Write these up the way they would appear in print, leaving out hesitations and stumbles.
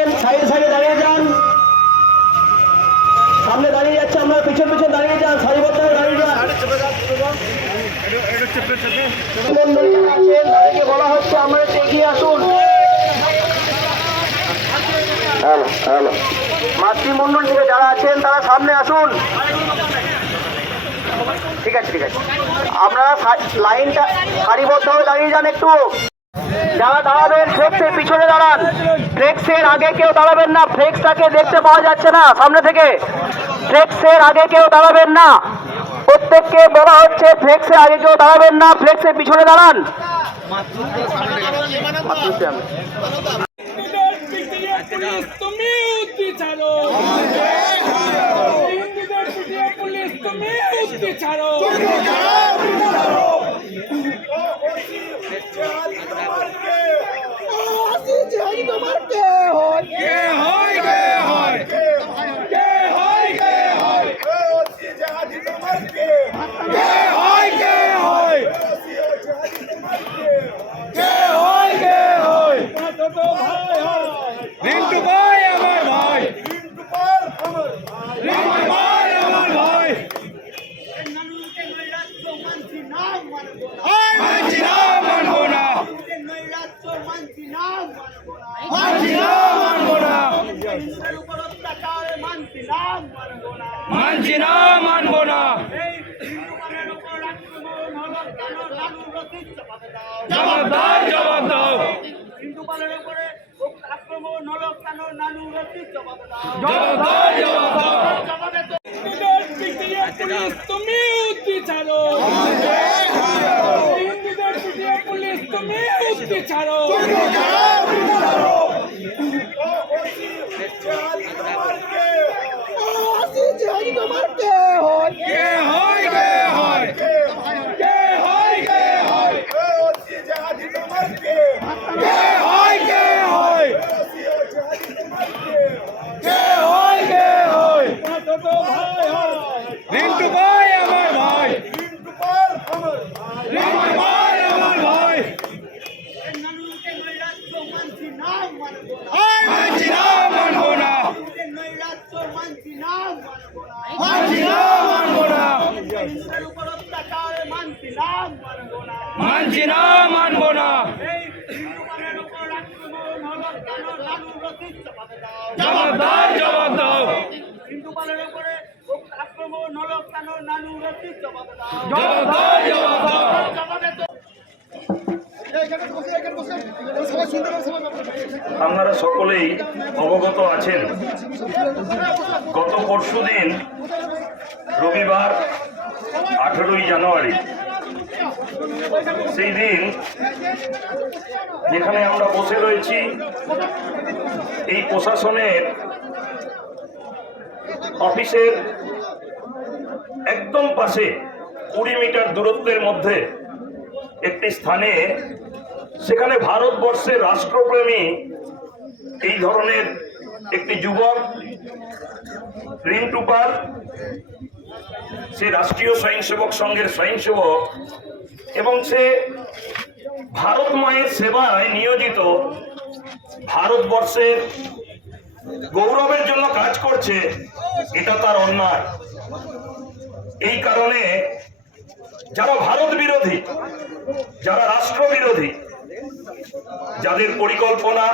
আছেন সাইড সাইডে দাঁড়িয়ে যান। সামনে দাঁড়িয়ে যাচ্ছে, আমরা পিছন পিছন দাঁড়িয়ে যান, সারিবদ্ধ হয়ে দাঁড়িয়ে যান। মন্ডলী যারা আছেন তাদেরকে বলা হচ্ছে আমরা এগিয়ে আসুন। মাতৃমণ্ডল থেকে যারা আছেন তারা সামনে আসুন। ঠিক আছে ঠিক আছে, আপনারা লাইনটা সারিবদ্ধ হয়ে দাঁড়িয়ে যান। একটু যারা দাঁড়াবেন ফ্লেক্সের পিছনে দাঁড়ান, ফ্লেক্সের আগে কেউ দাঁড়াবেন না, ফ্লেক্সটাকে দেখতে পাওয়া যাচ্ছে না সামনে থেকে। ফ্লেক্সের আগে কেউ দাঁড়াবেন না, প্রত্যেককে বলা হচ্ছে ফ্লেক্সের আগে কেউ দাঁড়াবেন না, ফ্লেক্সের পিছনে দাঁড়ান। মানছি না, মানবো না। জবাব দাও, জবাব দাও। জবাব দাও, জবাব দাও। তুমি উঠতে ছাড়ো, হিন্দুদের পিটিয়ে পুলিশ তুমি উঠতে ছাড়ো। রিন্টু ভাই আমার ভাই, রিন্টু ভাই আমার ভাই। মানছি না, মানবো না। মানছি না, মানবো না। মানছি না, মানবো না। জবাব দাও, জবাব দাও। জবাব দাও, জবাব দাও। আপনারা সকলেই অবগত আছেন, গত পরশুদিন রবিবার 18ই জানুয়ারি, সেই দিন যেখানে আমরা বসে রয়েছি এই প্রশাসনের অফিসের একদম পাশে 20 মিটার দূরত্বের মধ্যে একটি স্থানে, সেখানে ভারতবর্ষের রাষ্ট্রপ্রেমী এই ধরনের একটি যুবক রিন্টু পাল, সে রাষ্ট্রীয় স্বয়ংসেবক সংঘের স্বয়ংসেবক এবং সে ভারত মায়ের সেবায় নিয়োজিত, ভারতবর্ষের গৌরবের জন্য কাজ করছে, এটা তার অন্যায়। এই কারণে যারা ভারত বিরোধী, যারা রাষ্ট্র বিরোধী, যাদের পরিকল্পনা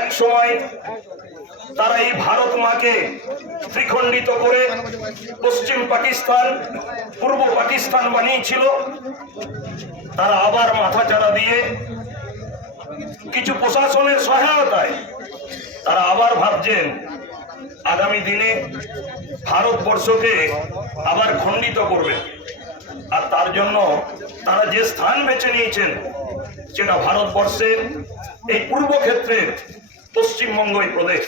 এক সময় তারা এই ভারত মাকে ত্রিখণ্ডিত করে পশ্চিম পাকিস্তান, পূর্ব পাকিস্তান বানিয়েছিল, তারা আবার মাথাচাড়া দিয়ে কিছু প্রশাসনের সহায়তায় তারা আবার ভাবছেন আগামী দিনে ভারতবর্ষকে আবার খণ্ডিত করবে। আর তার জন্য তারা যে স্থান বেছে নিয়েছেন সেটা ভারতবর্ষের এই পূর্ব ক্ষেত্রের পশ্চিমবঙ্গ প্রদেশ।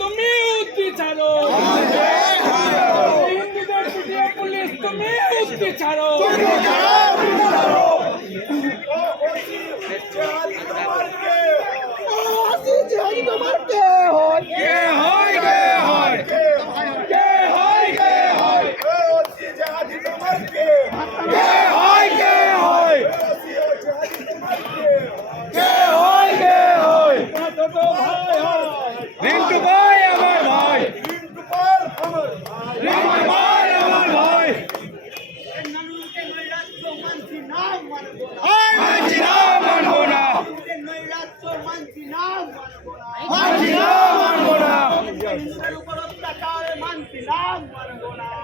তুমি উঠতে ছাড়ো, হিন্দুদের পিটিয়ে পুলিশ তুমি উঠতে ছাড়ো। কে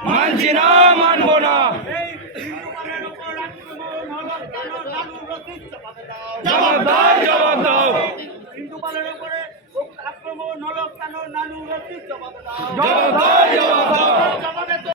মানছি না, মানবো না। জবাব দাও, জবাব দাও। জবাব দাও, জবাব দাও।